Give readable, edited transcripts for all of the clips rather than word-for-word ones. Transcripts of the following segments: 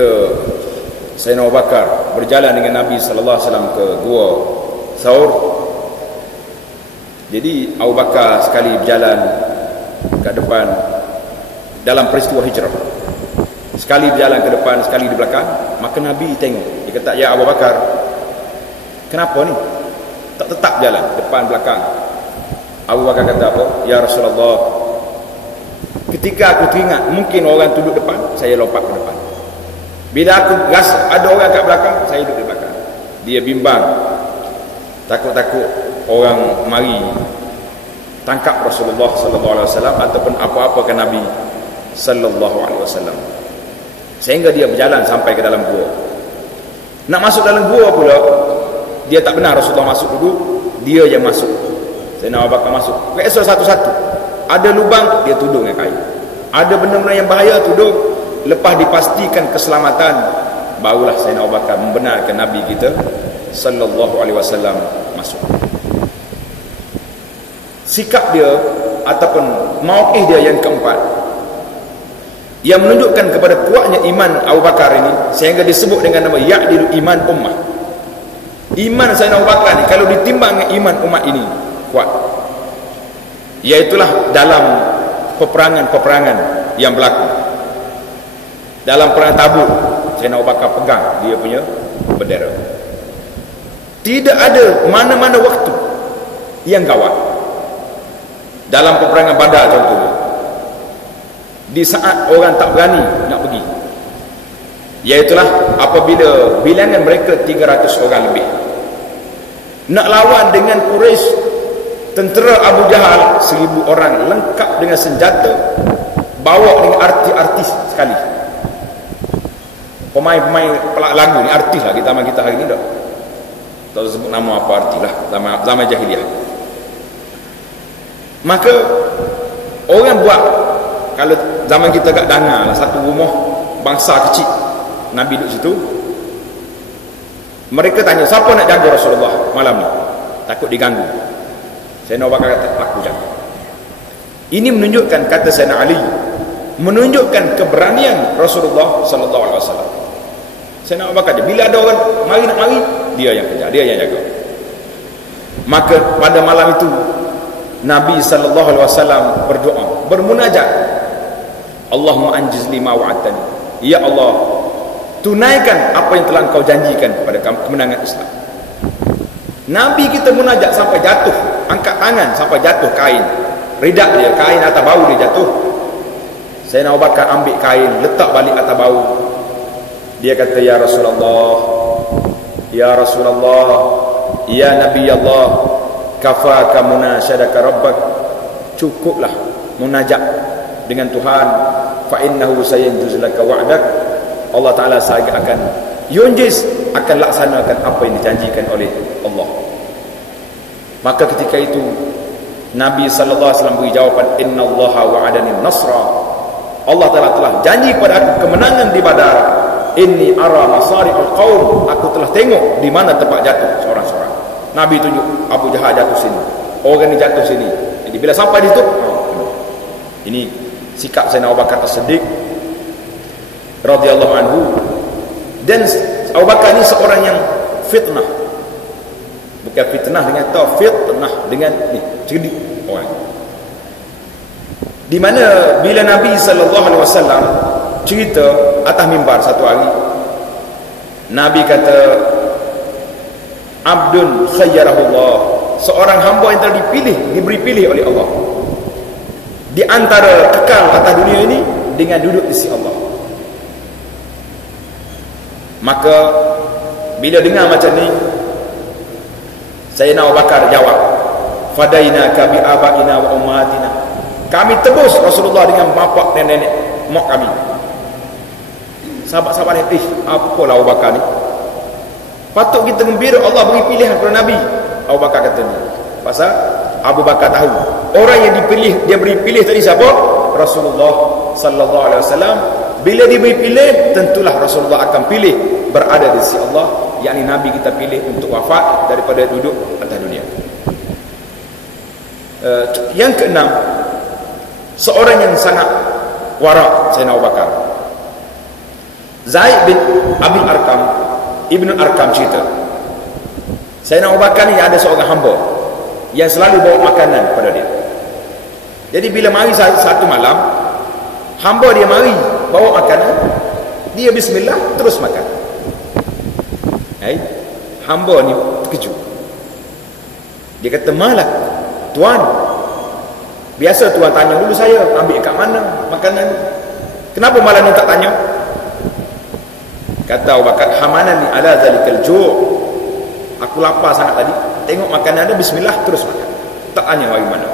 ketika Sayyidina Abu Bakar berjalan dengan Nabi sallallahu alaihi wasallam ke Gua Thaur. Jadi Abu Bakar sekali berjalan ke depan dalam peristiwa hijrah, sekali berjalan ke depan, sekali di belakang. Maka Nabi tengok, dia kata, "Ya Abu Bakar, kenapa ni tak tetap jalan depan belakang?" Abu Bakar kata apa? "Ya Rasulullah, ketika aku teringat mungkin orang duduk depan, saya lompat ke depan. Bila aku rasa ada orang kat belakang, saya duduk di belakang." Dia bimbang, takut-takut orang mari tangkap Rasulullah sallallahu alaihi wasallam ataupun apa-apa ke Nabi sallallahu alaihi wasallam. Sehingga dia berjalan sampai ke dalam gua. Nak masuk dalam gua pula, dia tak benar Rasulullah masuk dulu, dia yang masuk. Sayyidina Abu Bakar masuk. Biasa satu-satu. Ada lubang, dia tudung dengan kain. Ada benda-benda yang bahaya, tudung. Lepas dipastikan keselamatan, barulah Sayyidina Abu Bakar membenarkan Nabi kita sallallahu alaihi wasallam masuk. Sikap dia ataupun mauqif dia yang keempat yang menunjukkan kepada kuatnya iman Abu Bakar ini, sehingga disebut dengan nama ya'dilu iman ummah. Iman Sayyidina Abu Bakar ni kalau ditimbang dengan iman umat ini kuat, iaitulah dalam peperangan-peperangan yang berlaku. Dalam perang Tabuk, Sayyidina Abu Bakar pegang dia punya bendera. Tidak ada mana-mana waktu yang gawat. Dalam peperangan Badar contohnya, di saat orang tak berani nak pergi, iaitulah apabila bilangan mereka 300 orang lebih nak lawan dengan Quraisy, tentera Abu Jahal 1000 orang lengkap dengan senjata, bawa dengan artis-artis sekali. Pemain-pemain pelak lagu ni artis lah kita hari ni dah. Tak sebut nama apa artis lah, zaman jahiliah. Maka orang buat, kalau zaman kita kat Danga lah, satu rumah bangsa kecil, Nabi duduk situ. Mereka tanya, siapa nak jaga Rasulullah malam ni? Takut diganggu. Sayyidina Abu Bakar kata, aku jaga. Ini menunjukkan, kata Sayyidina Ali, menunjukkan keberanian Rasulullah sallallahu alaihi wasallam. Sayyidina Abu Bakar dia, bila ada orang mari nak mari, dia yang kejar, dia yang jaga. Maka pada malam itu Nabi sallallahu alaihi wasallam berdoa, bermunajat, Allahumma anjiz li ma wa'adtani. Ya Allah, tunaikan apa yang telah Engkau janjikan kepada kemenangan Islam. Nabi kita munajat sampai jatuh, angkat tangan sampai jatuh kain, ridak dia, kain atas bau dia jatuh. Sayyidina Abu Bakar ambil kain, letak balik atas bau. Dia kata, ya Rasulullah, ya Rasulullah, ya Nabi Allah, kafaka munasyadaka rabbak, cukuplah munajat dengan Tuhan, fa innahu sayanjuz laka wa'dak. Allah Taala sahaja akan yunjiz, akan laksanakan apa yang dijanjikan oleh Allah. Maka ketika itu Nabi sallallahu alaihi wasallam beri jawapan, innallaha wa'adani nasra. Allah Taala telah janji kepada aku kemenangan di Badar. Inni ara masari'ul qaum, aku telah tengok di mana tempat jatuh seorang-seorang. Nabi tunjuk Abu Jahal jatuh sini, orang ni jatuh sini. Jadi bila sampai di situ, ini sikap Sayyidina Abu Bakar As-Siddiq radhiyallahu anhu. Dan Abu Bakar ni seorang yang fitnah, bukan fitnah dengan ta, fitnah dengan ni cerdik orang. Di mana bila Nabi sallallahu alaihi wasallam cerita atas mimbar satu hari, Nabi kata, abdun khayyarahullah, seorang hamba yang telah dipilih, diberi pilih oleh Allah di antara kekal atas dunia ini dengan duduk di sisi Allah. Maka bila dengar macam ni, Sayyidina Abu Bakar jawab, fadainaka bi abaina wa ummatina, kami tebus Rasulullah dengan bapa dan nenek mak kami. Sahabat-sahabat ni, apalah Abu Bakar ni, patut kita gembira Allah beri pilihan kepada Nabi. Abu Bakar kata ni, pasal Abu Bakar tahu orang yang dipilih, dia beri pilih tadi siapa? Rasulullah sallallahu alaihi wasallam. Bila diberi pilih, tentulah Rasulullah akan pilih berada di sisi Allah, yakni Nabi kita pilih untuk wafat daripada duduk atas dunia. Yang keenam, seorang yang sangat warak, Sayyidina Abu Bakar. Zaid bin Abi Arkam, Ibnu Arkam cerita, Sayyidina Abu Bakar ni ada seorang hamba yang selalu bawa makanan kepada dia. Jadi bila mari satu malam, hamba dia mari bawa makanan, dia bismillah terus makan. Hamba ni terkejut. Dia kata, "Malak, tuan? Biasa tuan tanya dulu saya, ambil kat mana makanan? Kenapa malam ni tak tanya?" Kata Abu Bakar, "Hamanani ala zalikal ju'." Aku lapar sangat tadi, tengok makanan ada, bismillah terus makan. Tak tanya mari mana.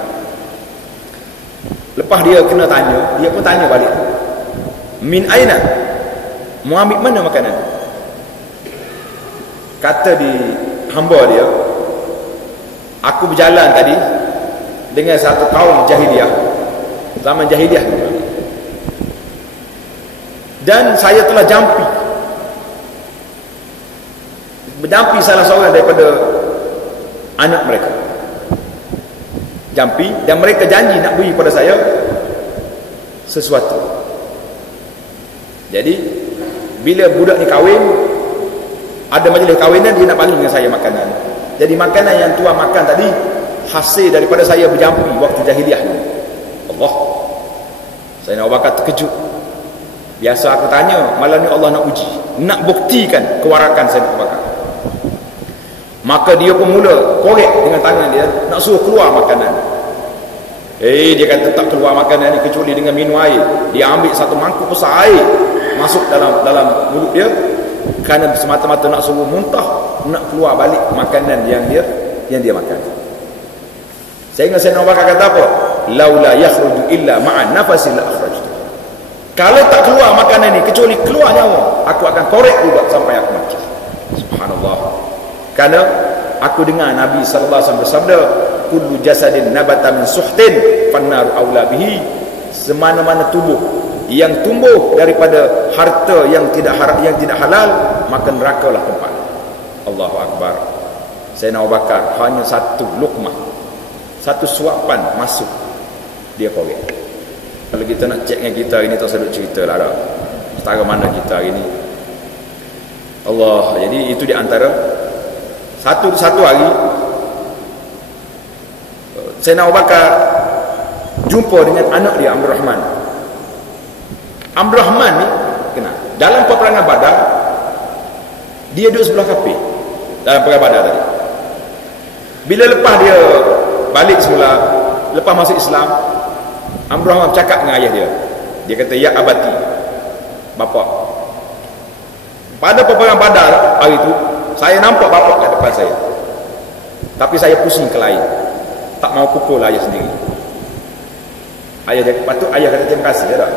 Lepas dia kena tanya, dia pun tanya balik, "Min aina? Mau ambil mana makanan?" Kata di hamba dia, "Aku berjalan tadi dengan satu kaum jahiliah, zaman jahiliah, dan saya telah jampi salah seorang daripada anak mereka. Jampi, dan mereka janji nak beri pada saya sesuatu. Jadi bila budak ni kahwin, ada majlis kahwinan, dia nak bagi dengan saya makanan. Jadi makanan yang tuan makan tadi hasil daripada saya berjampi waktu jahiliah ni." Allah, Sayyidina Abu Bakar terkejut. Biasa aku tanya, malam ni Allah nak uji, nak buktikan kewarakan Sayyidina Abu Bakar. Maka dia pun mula korek dengan tangan dia, nak suruh keluar makanan. Dia kata tak keluar makanan ni kecuali dengan minum air. Dia ambil satu mangkuk besar air, masuk dalam mulut dia, kerana semata-mata nak suruh muntah, nak keluar balik makanan yang dia makan. Sehingga Sayyidina Abu Bakar kata apa? "Laula yakhruju illa ma'an nafasi la akhrajtu." Kalau tak keluar makanan ni kecuali keluar nyawa, aku akan korek juga sampai aku mati. Subhanallah. Kerana aku dengar Nabi sallallahu alaihi wasallam bersabda, "Kullu jasadin nabata min suhtin fannaru aula bihi." Semana-mana tubuh yang tumbuh daripada harta yang tidak halal, maka nerakalah tempat. Allahu akbar. Sayyidina Abu Bakar hanya satu luqmah, satu suapan masuk, dia korek. Kalau kita nak cek dengan kita hari ni, tak sedut cerita lah dah. Setara mana kita hari ni. Allah, jadi itu di antara satu hari Sayyidina Abu Bakar jumpa dengan anak dia Abdul Rahman. Abdul Rahman ni kenal dalam peperangan Badar, dia duduk sebelah kafir dalam perang Badar tadi. Bila lepas dia balik semula, lepas masuk Islam, Abdul Rahman bercakap dengan ayah dia. Dia kata, "Ya abati, bapa, pada peperangan Badar hari itu saya nampak bapa kat depan saya, tapi saya pusing kelahi, tak mau pukul ayah sendiri." Ayah dia, patut ayah kata terima kasih ya tak?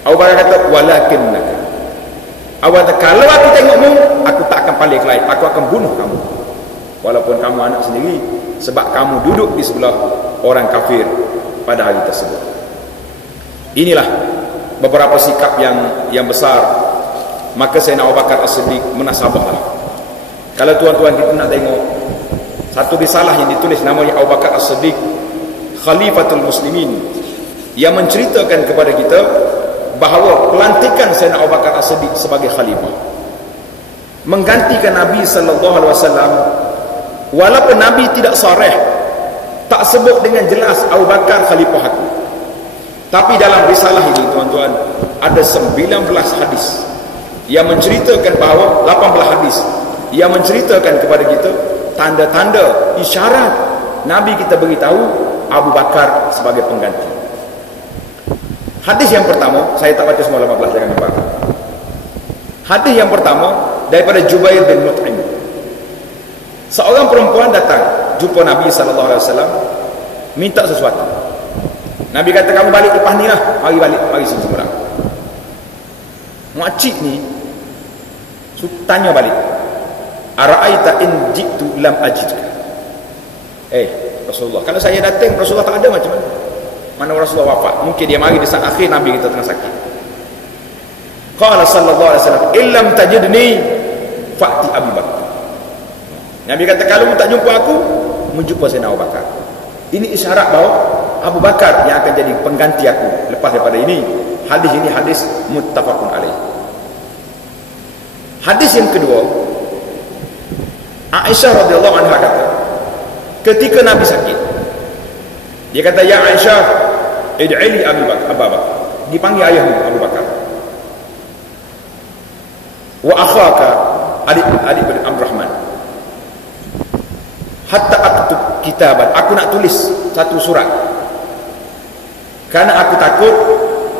Abu Bakar kata, "Walakinnaka." Abu kata, "Kalau aku tengokmu, aku tak akan paling kelahi, aku akan bunuh kamu, walaupun kamu anak sendiri, sebab kamu duduk di sebelah orang kafir pada hari tersebut." Inilah beberapa sikap yang besar. Maka Sayyidina Abu Bakar As-Siddiq menasabahlah. Kalau tuan-tuan kita nak tengok satu risalah yang ditulis namanya Abu Bakar As-Siddiq Khalifatul Muslimin, yang menceritakan kepada kita bahawa pelantikan Sayyidina Abu Bakar As-Siddiq sebagai khalifah menggantikan Nabi sallallahu alaihi wasallam, walaupun Nabi tidak sarih, tak sebut dengan jelas Abu Bakar khalifah aku, tapi dalam risalah ini tuan-tuan ada 19 hadis yang menceritakan bahawa 18 hadis yang menceritakan kepada kita tanda-tanda isyarat Nabi kita beritahu Abu Bakar sebagai pengganti. Hadis yang pertama, saya tak baca semua 18, jangan lupa. Hadis yang pertama daripada Jubair bin Mut'im. Seorang perempuan datang jumpa Nabi sallallahu alaihi wasallam, minta sesuatu. Nabi kata, "Kamu balik lepas ni lah, mari sini semula." Makcik ni tanya balik, "Ara'aita in jitu lam ajidka?" Rasulullah, kalau saya datang Rasulullah tak ada, macam mana? Mana Rasulullah wafat? Mungkin dia mari di saat akhir Nabi kita tengah sakit. Qala sallallahu alaihi wasallam, "Illam tajidni fa'ti Abu Bakar." Nabi kata, kalau tak jumpa aku, menjumpa Sayyidina Abu Bakar. Ini isyarat bahawa Abu Bakar yang akan jadi pengganti aku lepas daripada ini. Hadis ini hadis muttafaqun alaih. Hadis yang kedua, Aisyah radhiyallahu anha kata, ketika Nabi sakit, dia kata, ya Aisyah, id'ili Abu Bakar, dipanggil ayahmu Abu Bakar, wa akhaka, adik bin Abdurrahman, hatta aktub kitaban, aku nak tulis satu surat, karena aku takut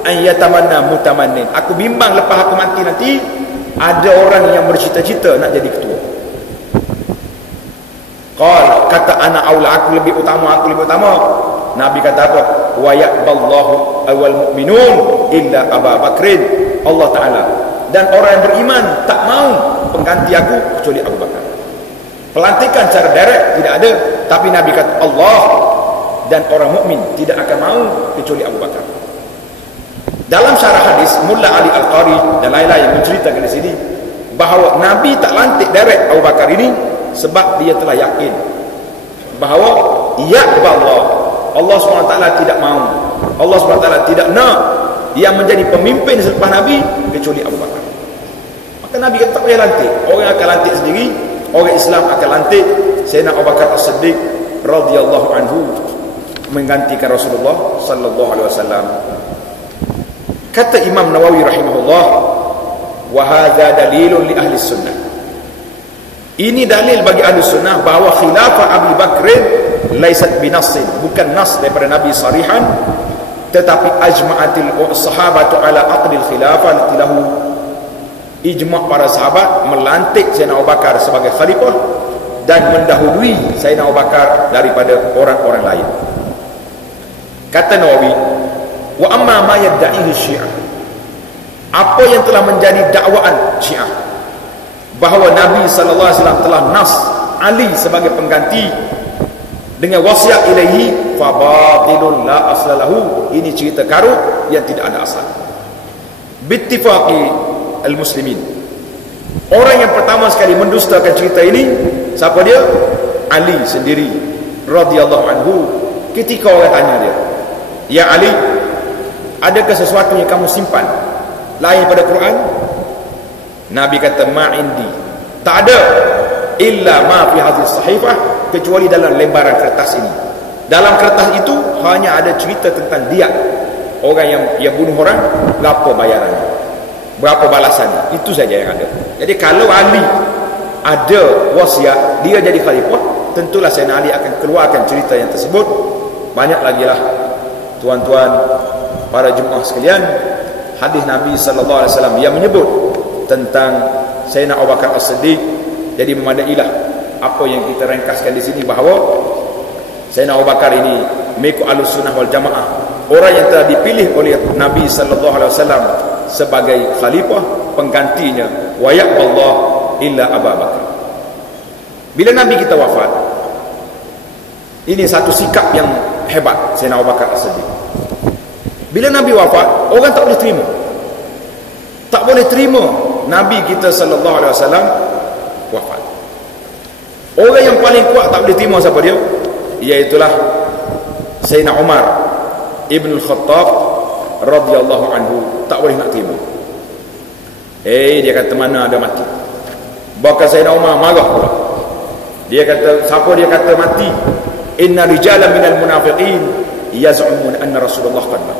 an yatamanna mutamannin, aku bimbang lepas aku mati nanti ada orang yang bercita-cita nak jadi ketua. Kata ana aula, aku lebih utama. Nabi kata apa? Wa ya'ballahu awal mu'minun illa Abu Bakrin, Allah Ta'ala, dan orang yang beriman tak mau pengganti aku kecuali Abu Bakar. Pelantikan secara direct tidak ada, tapi Nabi kata Allah dan orang mukmin tidak akan mau kecuali Abu Bakar. Dalam syarah hadis, Mullah Ali Al-Qari dan lain-lain menceritakan di sini bahawa Nabi tak lantik direct Abu Bakar ini sebab dia telah yakin bahawa Allah SWT tidak mau, Allah SWT tidak nak yang menjadi pemimpin selepas Nabi kecuali Abu Bakar. Maka Nabi kata tak payah lantik, orang akan lantik sendiri, orang Islam akan lantik. Sayyidina Abu Bakar As-Siddiq radhiyallahu anhu menggantikan Rasulullah sallallahu alaihi wasallam. Kata Imam Nawawi rahimahullah, wa hadza dalilun li ahli sunnah, ini dalil bagi ahli sunnah bahawa khilafah Abu Bakr laisat binassin, bukan nas daripada Nabi sarihan, tetapi ajma'atil sahabatu ala aqdil khilafah lahu, ijma' para sahabat melantik Sayyidina Abu Bakar sebagai khalifah dan mendahului Sayyidina Abu Bakar daripada orang-orang lain. Kata Nawawi, wa amma ma yadda'ihi Syiah, apa yang telah menjadi dakwaan Syiah bahawa Nabi sallallahu alaihi wasallam telah nas Ali sebagai pengganti dengan wasiat ilaihi, fa batilun la aslalahu, ini cerita karut yang tidak ada asal. Bittifaqi al-muslimin, orang yang pertama sekali mendustakan cerita ini siapa dia? Ali sendiri radhiyallahu anhu. Ketika orang tanya dia, ya Ali, adakah sesuatu yang kamu simpan lain pada Quran? Nabi kata, ma'indi, tak ada, illa ma fi hadhihi sahifah, kecuali dalam lembaran kertas ini. Dalam kertas itu hanya ada cerita tentang dia, orang yang bunuh orang, berapa bayarannya, berapa balasannya, itu saja yang ada. Jadi kalau Ali ada wasiat dia jadi khalifah, tentulah Sayyidina Ali akan keluarkan cerita yang tersebut. Banyak lagi lah tuan-tuan para jemaah sekalian, hadis Nabi sallallahu alaihi wasallam yang menyebut tentang Sayyidina Abu Bakar As-Siddiq. Jadi memadailah apa yang kita ringkaskan di sini bahawa Sayyidina Abu Bakar ini mengikut Ahlussunnah wal Jamaah, orang yang telah dipilih oleh Nabi sallallahu alaihi wasallam sebagai khalifah penggantinya, wa ya'ballah illa Abu Bakar. Bila Nabi kita wafat, ini satu sikap yang hebat Sayyidina Abu Bakar As-Siddiq. Bila Nabi wafat, orang tak boleh terima. Tak boleh terima Nabi kita sallallahu alaihi wasallam wafat. Orang yang paling kuat tak boleh terima siapa dia? Iaitulah Sayyidina Umar Ibn Al-Khattab radhiyallahu anhu, tak boleh nak terima. Dia kata mana ada mati. Bahkan Sayyidina Umar marah pula. Dia kata, siapa dia kata mati? Inna rijalan minal munafiqin yaz'umun anna Rasulullah qad mat.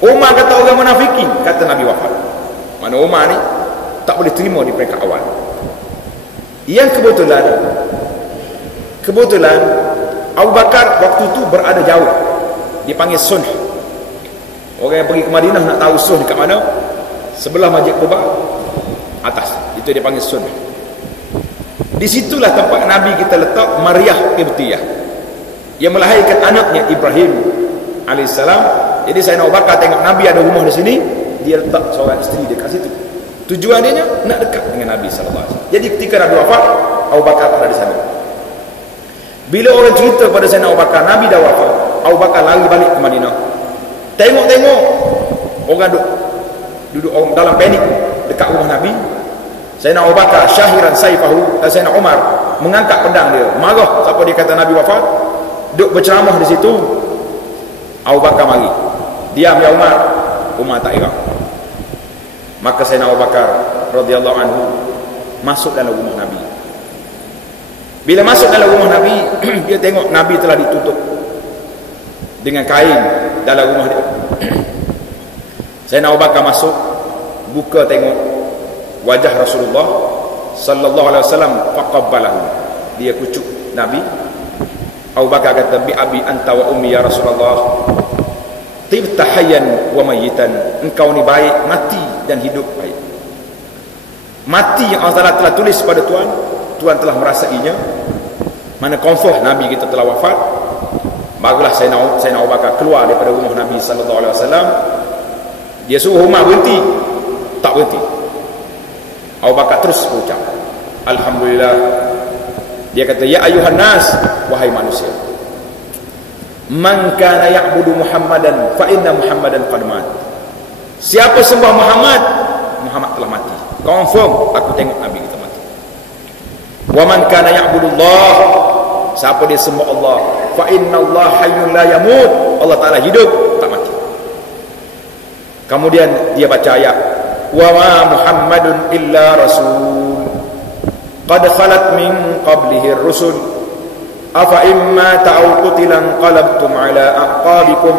Umar kata orang munafikin kata Nabi wafat. Mana Umar ni tak boleh terima di peringkat awal. Yang kebetulan Abu Bakar waktu itu berada jauh, dipanggil Sunh. Orang yang pergi ke Madinah nak tahu Sunh dekat mana, sebelah Masjid Quba atas, itu dia panggil Sunh. Di situlah tempat Nabi kita letak Maryah Qibtiyah yang melahirkan anaknya Ibrahim alaihissalam. Jadi Sayyidina Abu Bakar tengok Nabi ada rumah di sini, dia letak seorang isteri dekat situ. Tujuan dia nak dekat dengan Nabi sallallahu alaihi wasallam. Jadi ketika Nabi wafat, Abu Bakar ada di sana. Bila orang cerita pada Sayyidina Abu Bakar Nabi dah wafat, Abu Bakar lari balik ke Madinah. Tengok orang duduk orang dalam panik dekat rumah Nabi. Sayyidina Abu Bakar syahiran saifahu, dan Sayyidina Umar mengangkat pedang dia, marah siapa dia kata Nabi wafat, duduk berceramah di situ. Abu Bakar mari, diam ya Umar. Umar tak irau. Maka Sayyidina Abu Bakar radhiyallahu anhu masuk dalam rumah Nabi. Bila masuk dalam rumah Nabi, dia tengok Nabi telah ditutup dengan kain dalam rumah dia. Sayyidina Abu Bakar masuk, buka tengok wajah Rasulullah sallallahu alaihi wasallam, faqabbalahu. Dia kucuk Nabi. Abu Bakar kata, bi abi anta wa ummi ya Rasulullah, tibta hayyan wa mayyitan. Engkau ni baik mati dan hidup baik. Mati yang Allah telah tulis pada Tuhan, Tuhan telah merasainya. Mana confirm Nabi kita telah wafat. Barulah Sayyidina Abu Bakar keluar daripada rumah Nabi sallallahu alaihi wasallam. Dia suruh Umar berhenti, tak berhenti. Abu Bakar terus berucap alhamdulillah. Dia kata, ya ayuhan nas, wahai manusia, man kana ya'budu Muhammadan fa inna Muhammadan qad mat. Siapa sembah Muhammad, Muhammad telah mati. Confirm, aku tengok Nabi kita mati. Wa man kana ya'budullah, siapa dia sembah Allah, fa innallaha hayyun la yamut, Allah Taala hidup tak mati. Kemudian dia baca ayat, wa ma Muhammadun illa rasul qad khalat min qablihi ar-rusul afa imma ta'aw qutilan qalabtum ala aqabikum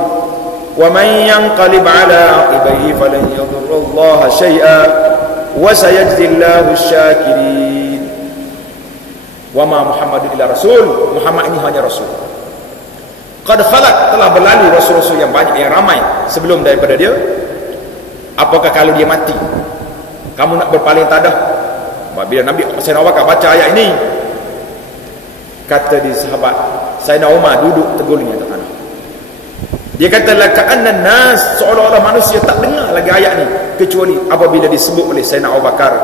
wa man yanqalib ala aqibaihi falan yadurra Allah shay'a wa sayajzi Allahu asy-syakirin. Wa ma Muhammadun illa rasul, Muhammad ini hanya rasul. Qad khalat, telah berlalu rasul-rasul yang banyak, yang ramai sebelum daripada dia. Apakah kalau dia mati kamu nak berpaling tadah? Bila Nabi Sayyidina Abu Bakar baca ayat ini, kata di sahabat Sayyidina Umar duduk tegurnya ke tanah. Dia kata laka'anna nas, seolah-olah manusia tak dengar lagi ayat ni kecuali apabila disebut oleh Sayyidina Abu Bakar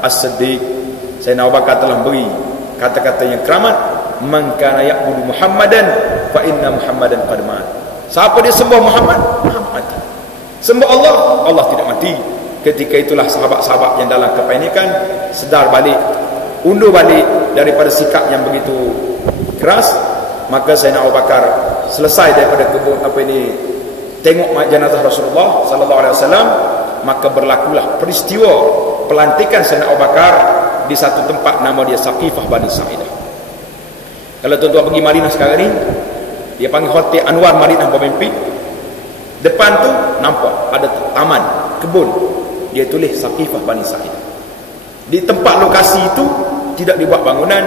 As-Siddiq. Sayyidina Abu Bakar telah beri kata-kata yang keramat, man kana ya'budu Muhammadan fa inna Muhammadan qad mat. Siapa dia sembah Muhammad, Muhammad mati. Sembah Allah, Allah tidak mati. Ketika itulah sahabat-sahabat yang dalam kepanikan sedar balik, undur balik daripada sikap yang begitu keras. Maka Sayyidina Abu Bakar selesai daripada tengok jenazah Rasulullah sallallahu alaihi wasallam, maka berlakulah peristiwa pelantikan Sayyidina Abu Bakar di satu tempat nama dia Saqifah Bani Sa'idah. Kalau tuan-tuan pergi Madinah sekarang ni, dia panggil Hotel Anwar Madinah bermimpi. Depan tu nampak ada taman, kebun. Dia tulis Saqifah Bani Sa'idah. Di tempat lokasi itu tidak dibuat bangunan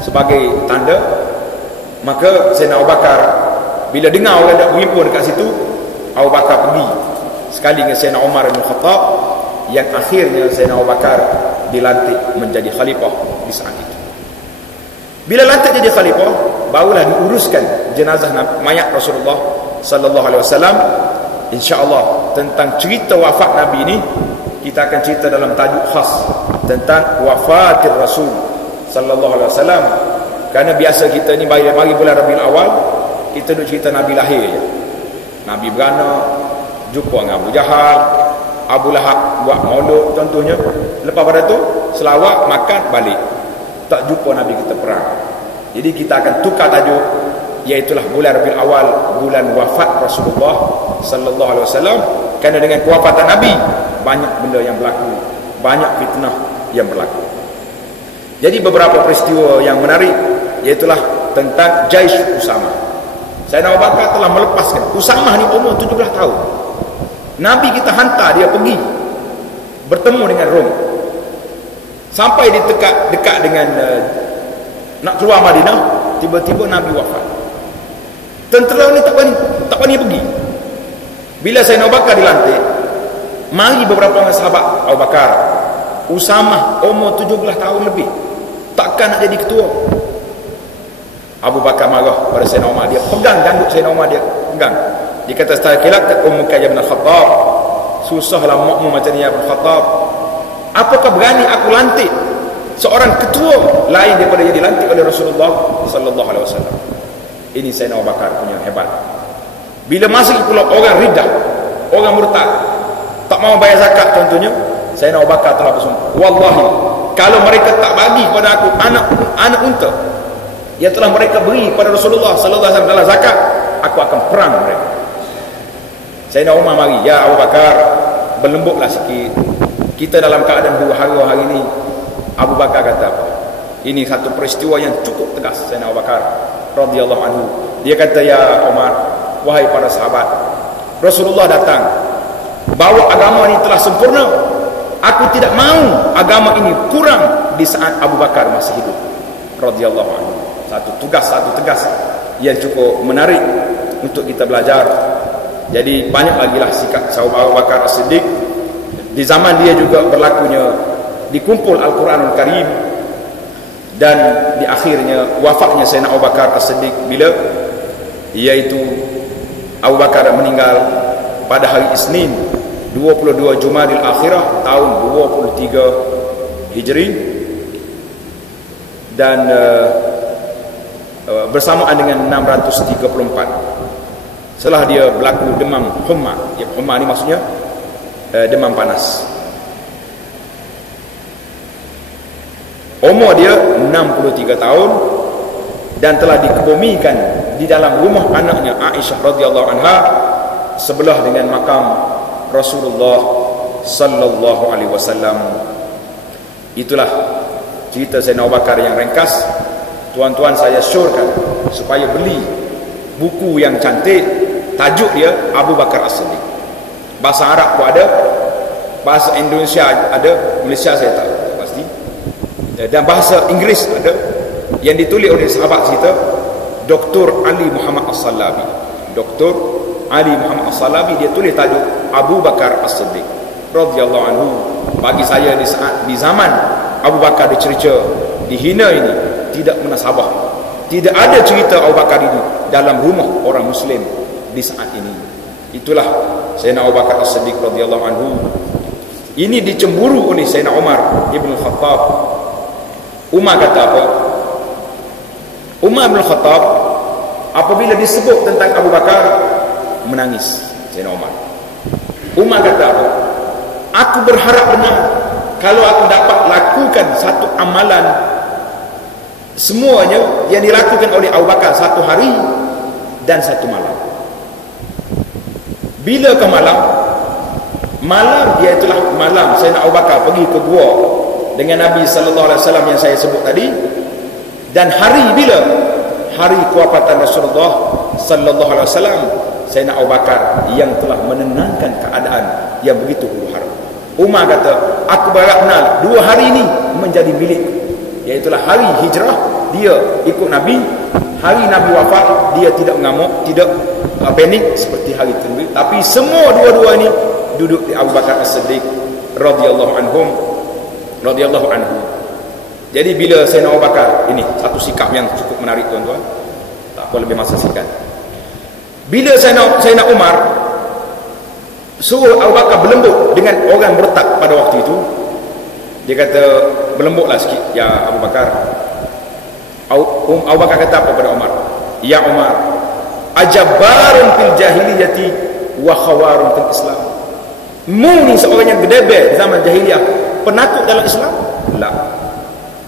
sebagai tanda. Maka Sayyidina Abu Bakar bila dengar orang nak berhimpun dekat situ, Abu Bakar pergi sekali dengan Sayyidina Umar bin Khattab, yang akhirnya Sayyidina Abu Bakar dilantik menjadi khalifah di saat itu. Bila lantik jadi khalifah, barulah diuruskan jenazah mayat Rasulullah sallallahu alaihi wasallam. Insya-Allah tentang cerita wafat Nabi ini kita akan cerita dalam tajuk khas tentang wafatir Rasul sallallahu alaihi wasallam. Kerana biasa kita ni mari bulan Rabiul Awal kita duk cerita Nabi lahir je. Nabi beranak, jumpa dengan Abu Jahal, Abu Lahab buat maulud contohnya. Lepas pada tu selawat, makan, balik. Tak jumpa Nabi kita perang. Jadi kita akan tukar tajuk, iaitulah bulan Rabiul Awal, bulan wafat Rasulullah sallallahu alaihi wasallam. Kerana dengan kewafatan Nabi banyak benda yang berlaku, banyak fitnah yang berlaku. Jadi beberapa peristiwa yang menarik, iaitulah tentang Jaish Usamah. Sayyidina Abu Bakar telah melepaskan Usamah ni umur 17 tahun. Nabi kita hantar dia pergi bertemu dengan Rom. Sampai di dekat dengan nak keluar Madinah, tiba-tiba Nabi wafat. Tentera ni tak berani pergi. Bila Sayyidina Abu Bakar dilantik, mari beberapa orang sahabat Abu Bakar, Usamah umur 17 tahun lebih, takkan nak jadi ketua. Abu Bakar marah pada Sayyidina Umar, dia pegang janggut Sayyidina Umar, dia pegang. Dia kata setelah ummuka ya ibn al-Khattab, susahlah makmu macam ni ya ibn al-Khattab. Apakah berani aku lantik seorang ketua lain daripada yang dilantik oleh Rasulullah sallallahu alaihi wasallam? Ini Sayyidina Abu Bakar punya hebat. Bila masuk pula orang riddah, orang murtad, tak mau bayar zakat contohnya, Sayyidina Abu Bakar telah bersumpah, wallahi kalau mereka tak bagi kepada aku anak unta yang telah mereka beri pada Rasulullah sallallahu alaihi wasallam dalam zakat, aku akan perang mereka. Sayyidina Umar mari, ya Abu Bakar, berlembutlah sikit. Kita dalam keadaan huru-hara hari ini. Abu Bakar kata apa? Ini satu peristiwa yang cukup tegas. Sayyidina Abu Bakar radhiyallahu anhu, dia kata, ya Umar, wahai para sahabat, Rasulullah datang bawa agama ini telah sempurna. Aku tidak mau agama ini kurang di saat Abu Bakar masih hidup radhiyallahu anhu. Satu tegas yang cukup menarik untuk kita belajar. Jadi banyak lagi lah sikap sahabat Abu Bakar As-Siddiq. Di zaman dia juga berlakunya dikumpul Al-Quranul Karim, dan di akhirnya wafatnya Sayyidina Abu Bakar As-Siddiq bila, iaitu Abu Bakar meninggal pada hari Isnin 22 Jumadil Akhirah tahun 23 Hijri, dan bersamaan dengan 634 setelah dia berlaku demam humma. Ya, humma ni maksudnya demam panas. Umur dia 63 tahun dan telah dikebumikan di dalam rumah anaknya Aisyah radhiyallahu anha sebelah dengan makam Rasulullah sallallahu alaihi wasallam. Itulah cerita Sayyidina Abu Bakar yang ringkas. Tuan-tuan, saya syorkan supaya beli buku yang cantik, tajuk dia Abu Bakar As-Siddiq. Bahasa Arab pun ada, bahasa Indonesia ada, Malaysia saya tak pasti, dan bahasa Inggeris ada, yang ditulis oleh sahabat kita Dr. Ali Muhammad As-Salabi. Dr. Ali Muhammad As-Salabi, dia tulis tajuk Abu Bakar As-Siddiq radhiyallahu anhu. Bagi saya di zaman Abu Bakar dicerca, dihina ini tidak munasabah. Tidak ada cerita Abu Bakar ini dalam rumah orang Muslim di saat ini. Itulah Sayyidina Abu Bakar As-Siddiq radhiyallahu anhu. Ini dicemburu oleh Sayyidina Umar Ibn Khattab. Umar kata apa? Umar Ibn Khattab apabila disebut tentang Abu Bakar menangis. Sayyidina Umar kata apa? Aku berharap benar kalau aku dapat lakukan satu amalan semuanya yang dilakukan oleh Abu Bakar satu hari dan satu malam. Bila ke malam? Malam ialah malam Sayyidina Abu Bakar pergi ke gua dengan Nabi sallallahu alaihi wasallam yang saya sebut tadi. Dan hari bila? Hari kewafatan Rasulullah sallallahu alaihi wasallam, Sayyidina Abu Bakar yang telah menenangkan keadaan yang begitu huru-hara. Umar kata, aku berharap benar dua hari ini menjadi milik, iaitulah hari hijrah dia ikut Nabi, hari Nabi wafat dia tidak mengamuk, tidak panik seperti hari itu, tapi semua dua-dua ini duduk di Abu Bakar As-Siddiq radhiyallahu anhu. Jadi bila Sayyidina Abu Bakar, ini satu sikap yang cukup menarik tuan-tuan, tak apa lebih masa singkat. Bila Sayyidina Umar suruh Abu Bakar berlembut dengan orang murtad pada waktu itu, dia kata, berlembutlah sikit ya Abu Bakar. Abu Bakar kata apa pada Umar? Ya Umar, ajabarun fil jahiliyati wa khawarun fil Islam. Mu ni seorang yang gedebel di zaman jahiliyah, penakut dalam Islam? La.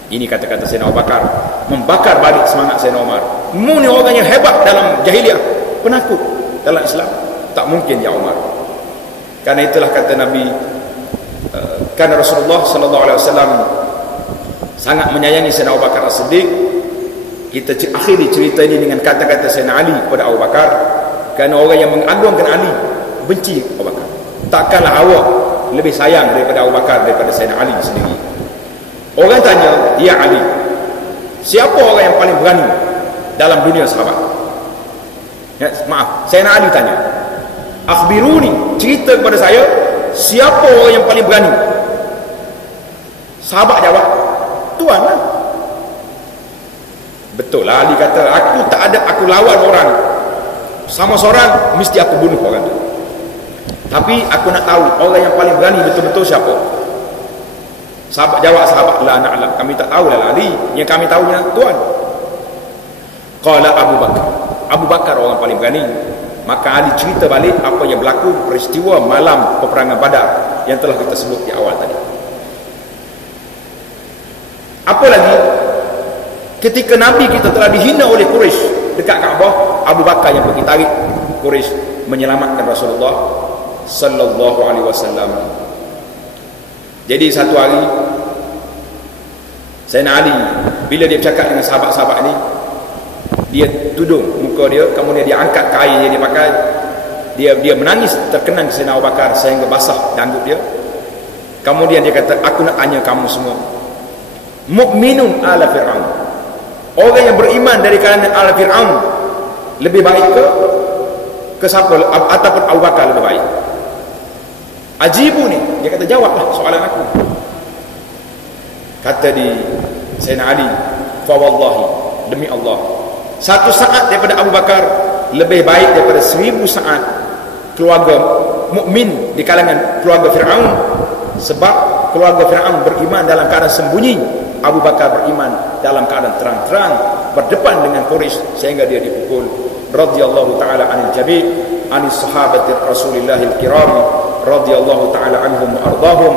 Ini kata-kata Sayyidina Abu Bakar membakar balik semangat Sayyidina Umar. Mu ni orang yang hebat dalam jahiliyah, penakut dalam Islam? Tak mungkin ya Umar. Karena itulah kata Nabi, karena Rasulullah sallallahu alaihi wasallam sangat menyayangi Sayyidina Abu Bakar As-Siddiq. Kita akhiri cerita ini dengan kata-kata Sayyidina Ali kepada Abu Bakar, kerana orang yang mengagungkan Ali benci Abu Bakar. Takkanlah awak lebih sayang daripada Abu Bakar daripada Sayyidina Ali sendiri. Orang tanya, ya Ali, siapa orang yang paling berani dalam dunia sahabat? Ya, maaf, Sayyidina Ali tanya, akhbiruni, cerita kepada saya, siapa orang yang paling berani? Sahabat jawab, Tuan lah. Betul lah, Ali kata, aku tak ada, aku lawan orang sama seorang, mesti aku bunuh orang tu. Tapi aku nak tahu orang yang paling berani betul-betul siapa. Sahabat jawab, sahabat, la na'lam, kami tak tahu lah Ali, yang kami tahunya Tuan. Qala Abu Bakar, Abu Bakar orang paling berani. Maka Ali cerita balik apa yang berlaku, peristiwa malam peperangan Badar yang telah kita sebut di awal tadi. Apa lagi? Ketika Nabi kita telah dihina oleh Quraisy dekat Kaabah, Abu Bakar yang pergi tarik Quraisy menyelamatkan Rasulullah sallallahu alaihi wasallam. Jadi satu hari Sayyidina Ali bila dia bercakap dengan sahabat-sahabat ni, dia tudung muka dia, kemudian dia angkat kain yang dia pakai, dia menangis terkenang Sayyidina Abu Bakar sehingga basah janggut dia. Kemudian dia kata, aku nak tanya kamu semua, mukminun ala Fir'aun, orang yang beriman dari kalangan ala Fir'aun lebih baik ke siapa, ataupun Abu Bakar lebih baik? Ajibu ni, dia kata jawablah soalan aku. Kata di Sayyidina Ali, fa wallahi, demi Allah, satu saat daripada Abu Bakar lebih baik daripada 1000 saat keluarga mukmin di kalangan keluarga Fir'aun. Sebab keluarga Fir'aun beriman dalam keadaan sembunyi, Abu Bakar beriman dalam keadaan terang-terang berdepan dengan Quraisy sehingga dia dipukul. Radhiyallahu ta'ala anil jabi' anis sahabati Rasulillahil kiram radhiyallahu ta'ala anhum wa ardahum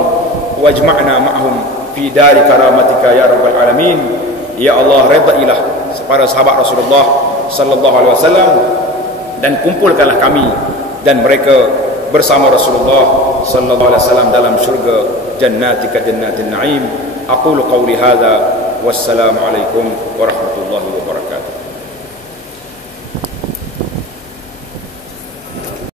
wajma'na ma'hum fi dari karamatika ya rabbal alamin. Ya Allah, redailah para sahabat Rasulullah sallallahu alaihi wasallam dan kumpulkanlah kami dan mereka bersama Rasulullah sallallahu alaihi wasallam dalam syurga jannatika jannatin na'im. Aqulu qawli hadza wassalamu alaikum warahmatullahi wabarakatuh.